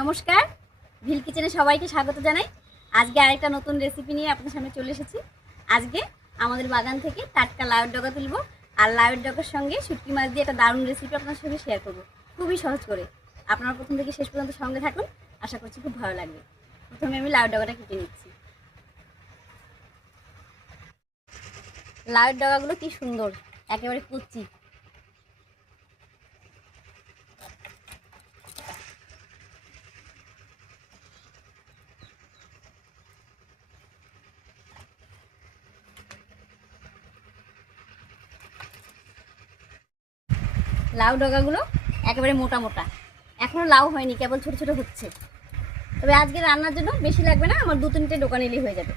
নমস্কার, ভিল কিচেনে সবাইকে স্বাগত জানাই। আজকে আরেকটা নতুন রেসিপি নিয়ে আপনাদের সামনে চলে এসেছি। আজকে আমাদের বাগান থেকে টাটকা লাউয়ের ডগা তুলবো, আর লাউয়ের ডগার সঙ্গে শুটকি মাছ দিয়ে একটা দারুণ রেসিপি আপনার সঙ্গে শেয়ার করব, খুবই সহজ করে। আপনারা প্রথম থেকে শেষ পর্যন্ত সঙ্গে থাকুন, আশা করছি খুব ভালো লাগবে। প্রথমে আমি লাউয়ের ডগাটা কেটে নিচ্ছি। লাউয়ের ডগাগুলো কি সুন্দর, একেবারে কুচি। লাউ ডগাগুলো একেবারে মোটা মোটা, এখনো লাউ হয়নি, কেবল ছোট ছোট হচ্ছে। তবে আজকে রান্নার জন্য বেশি লাগবে না, আমার 2-3টে ডোকা নিলেই হয়ে যাবে।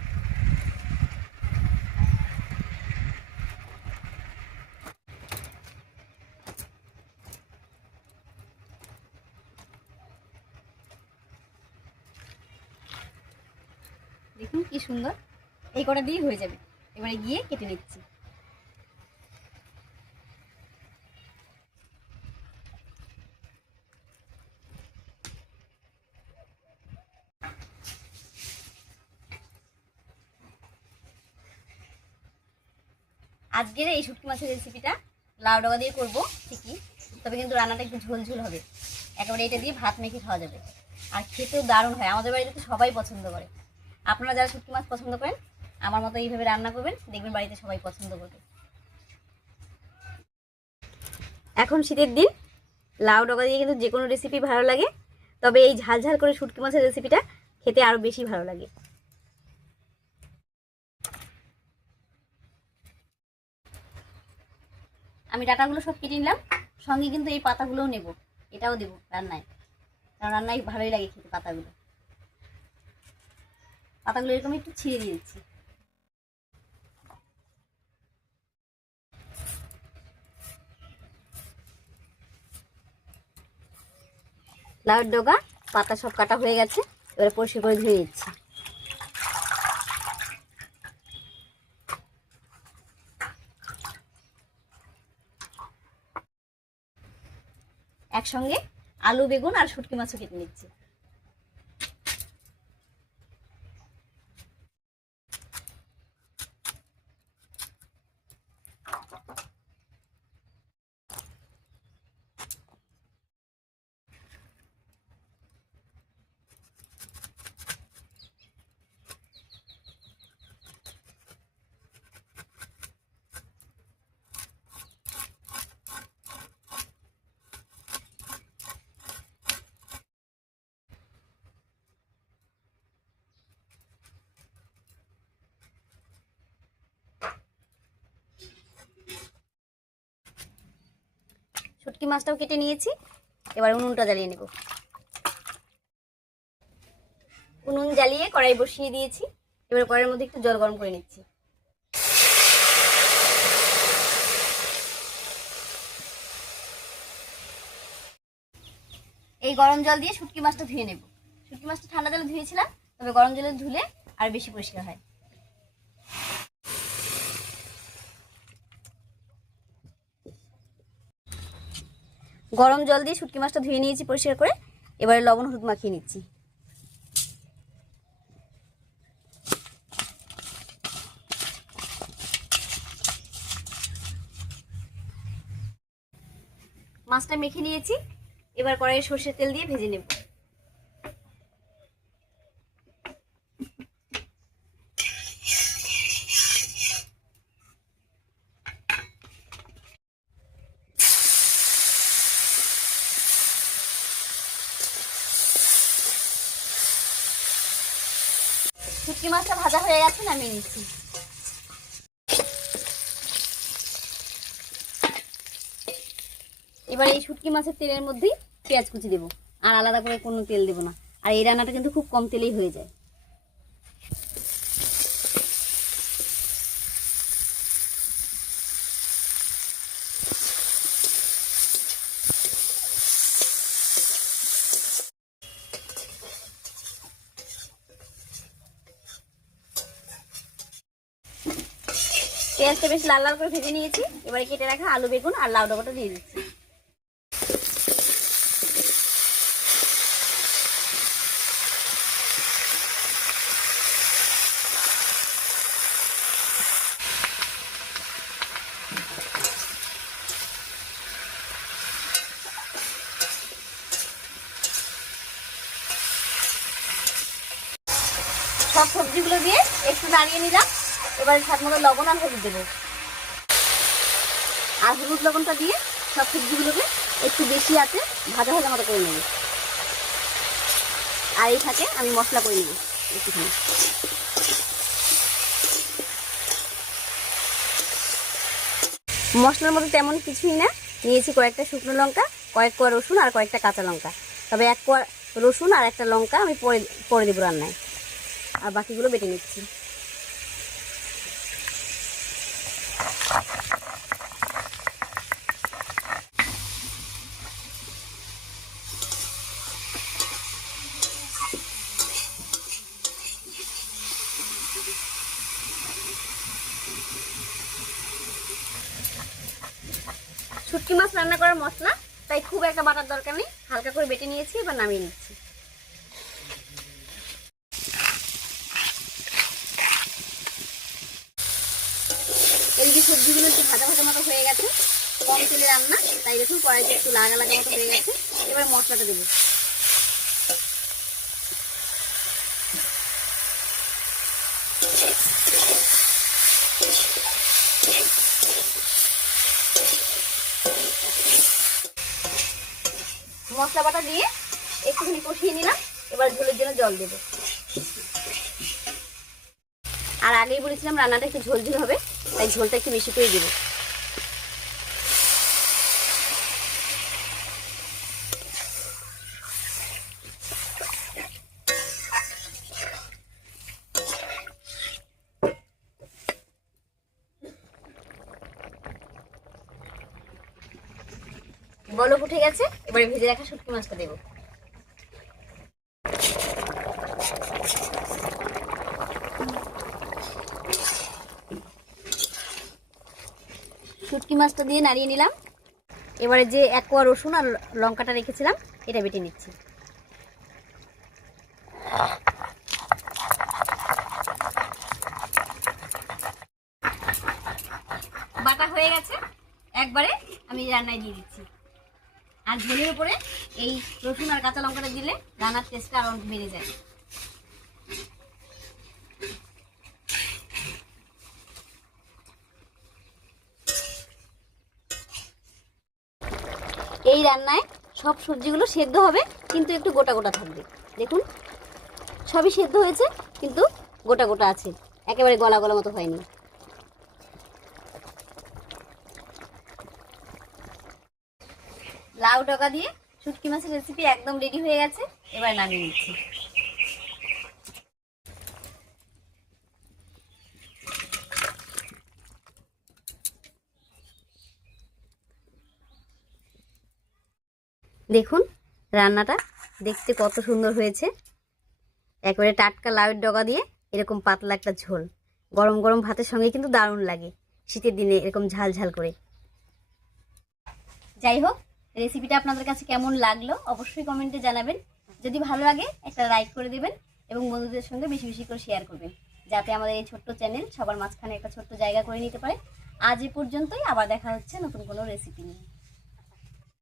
দেখুন কি সুন্দর, এই কটা দিয়ে হয়ে যাবে। এবারে গিয়ে কেটে নিচ্ছি। আজকের এই শুটকি মাছের রেসিপিটা লাউ ডগা দিয়ে করবো ঠিকই, তবে কিন্তু রান্নাটা একটু ঝোলঝোল হবে। একেবারে এটা দিয়ে ভাত মেখে খাওয়া যাবে, আর খেতেও দারুণ হয়। আমাদের বাড়িতে তো সবাই পছন্দ করে। আপনারা যারা শুটকি মাছ পছন্দ করেন, আমার মতো এইভাবে রান্না করবেন, দেখবেন বাড়িতে সবাই পছন্দ করবে। এখন শীতের দিন, লাউ ডগা দিয়ে কিন্তু যে কোনো রেসিপি ভালো লাগে, তবে এই ঝাল ঝাল করে শুটকি মাছের রেসিপিটা খেতে আরও বেশি ভালো লাগে। আমি ডাটাগুলো সব কেটে নিলাম, সঙ্গে কিন্তু এই পাতাগুলোও নেব, এটাও দেবো রান্নায়, কারণ রান্নায় ভালোই লাগে খেতে। পাতাগুলো এরকম একটু ছিঁড়ে দিয়ে দিচ্ছি। লাউয়ের ডগা পাতা সব কাটা হয়ে গেছে, এবারে পরিষ্কার করে ধুয়ে দিচ্ছি। একসঙ্গে আলু, বেগুন আর শুটকি মাছও কেটে নিচ্ছি। শুটকি মাছটাও কেটে নিয়েছি, এবার উনুনটা জ্বালিয়ে নেব। উনুন জ্বালিয়ে কড়াই বসিয়ে দিয়েছি, এবার কড়াইয়ের মধ্যে একটু জল গরম করে নিচ্ছি। এই গরম জল দিয়ে শুটকি মাছটা ধুয়ে নেব। শুটকি মাছটা ঠান্ডা জলে ধুয়েছিলাম, তবে গরম জলে ধুলে আর বেশি পরিষ্কার হয়। গরম জল দিয়ে শুটকি মাছটা ধুয়ে নিয়েছি পরিষ্কার করে, এবারে লবণ হলুদ মাখিয়ে নিচ্ছি। মাছটা মেখে নিয়েছি, এবার কড়াইয়ে সর্ষের তেল দিয়ে ভেজে নেব। শুটকি মাছটা ভাজা হয়ে গেছে, নামিয়ে নিচ্ছি। এবার এই শুটকি মাছের তেলের মধ্যেই পেঁয়াজ কুচি দেবো, আর আলাদা করে কোনো তেল দেবো না। আর এই রান্নাটা কিন্তু খুব কম তেলেই হয়ে যায়। পেঁয়াজটা বেশ লাল লাল করে ভেজে নিয়েছি, এবারে কেটে রাখা আলু, বেগুন আর লাউ ডগাটা দিয়ে দিচ্ছি। সব সবজিগুলো দিয়ে একটু নাড়িয়ে নিলাম। এবারে স্বাদ মতো লবণ আর হলুদ দেবো। আর হলুদ লবণটা দিয়ে সব সবজিগুলোকে একটু বেশি আছে ভাজা ভাজা মতো করে নেব। আর এই থাকে আমি মশলা করে নেব একটুখানি। মশলার মধ্যে তেমন কিছুই না, নিয়েছি কয়েকটা শুকনো লঙ্কা, কয়েক কোয়া রসুন আর কয়েকটা কাঁচা লঙ্কা। তবে এক কোয়া রসুন আর একটা লঙ্কা আমি পরে দেবো রান্নায়, আর বাকিগুলো বেটে নিচ্ছি। শুটকি মাছ রান্না করার মশলা, তাই খুব একটা বাটার দরকার নেই, হালকা করে বেটে নিয়েছি। এবার নামিয়ে নিচ্ছি। এদিকে সবজিগুলো একটু ভাজা ভাজা মতো হয়ে গেছে, কম তেলে রান্না, তাই দেখুন কড়াইতে একটু লাগা লাগা মতো হয়ে গেছে। এবার মশলাটা দেবো। মশলা বাটা দিয়ে একটুখানি কষিয়ে নিলাম। এবার ঝোলের জন্য জল দেব। আর আগেই বলেছিলাম রান্নাটা একটু ঝোল ঝোল হবে, তাই ঝোলটা একটু বেশি করে দেবো। বলক উঠে গেছে, এবারে ভেজে রাখা শুটকি মাছটা দেবো। শুটকি মাছটা দিয়ে নাড়িয়ে নিলাম। এবারে যে এক কোয়া রসুন আর লঙ্কাটা রেখেছিলাম এটা বেটে নিচ্ছি। বাটা হয়ে গেছে, একবারে আমি রান্নায় দিয়ে দিচ্ছি। আর ঝোলের উপরে এই রসুন আর কাঁচা লঙ্কাটা দিলে রান্নার টেস্টটা আরো বেড়ে যায়। এই রান্নায় সব সবজিগুলো সেদ্ধ হবে, কিন্তু একটু গোটা গোটা থাকবে। দেখুন সবই সেদ্ধ হয়েছে, কিন্তু গোটা গোটা আছে, একেবারে গলা গলা মতো হয়নি। লাউ ডগা দিয়ে শুটকি মাছের রেসিপি একদম রেডি হয়ে গেছে। এবার নামিয়ে নিচ্ছি। দেখুন রান্নাটা দেখতে কত সুন্দর হয়েছে। একেবারে টাটকা লাউয়ের ডগা দিয়ে এরকম পাতলা একটা ঝোল গরম গরম ভাতের সঙ্গে কিন্তু দারুণ লাগে, শীতের দিনে এরকম ঝাল ঝাল করে। যাই হোক, রেসিপিটা আপনাদের কাছে কেমন লাগলো অবশ্যই কমেন্টে জানাবেন। যদি ভালো লাগে একটা লাইক করে দেবেন এবং বন্ধুদের সঙ্গে বেশি বেশি করে শেয়ার করবেন, যাতে আমাদের এই ছোট্ট চ্যানেল সবার মাঝখানে একটা ছোট্ট জায়গা করে নিতে পারে। আজ এ পর্যন্তই, আবার দেখা হচ্ছে নতুন কোনো রেসিপি নিয়ে।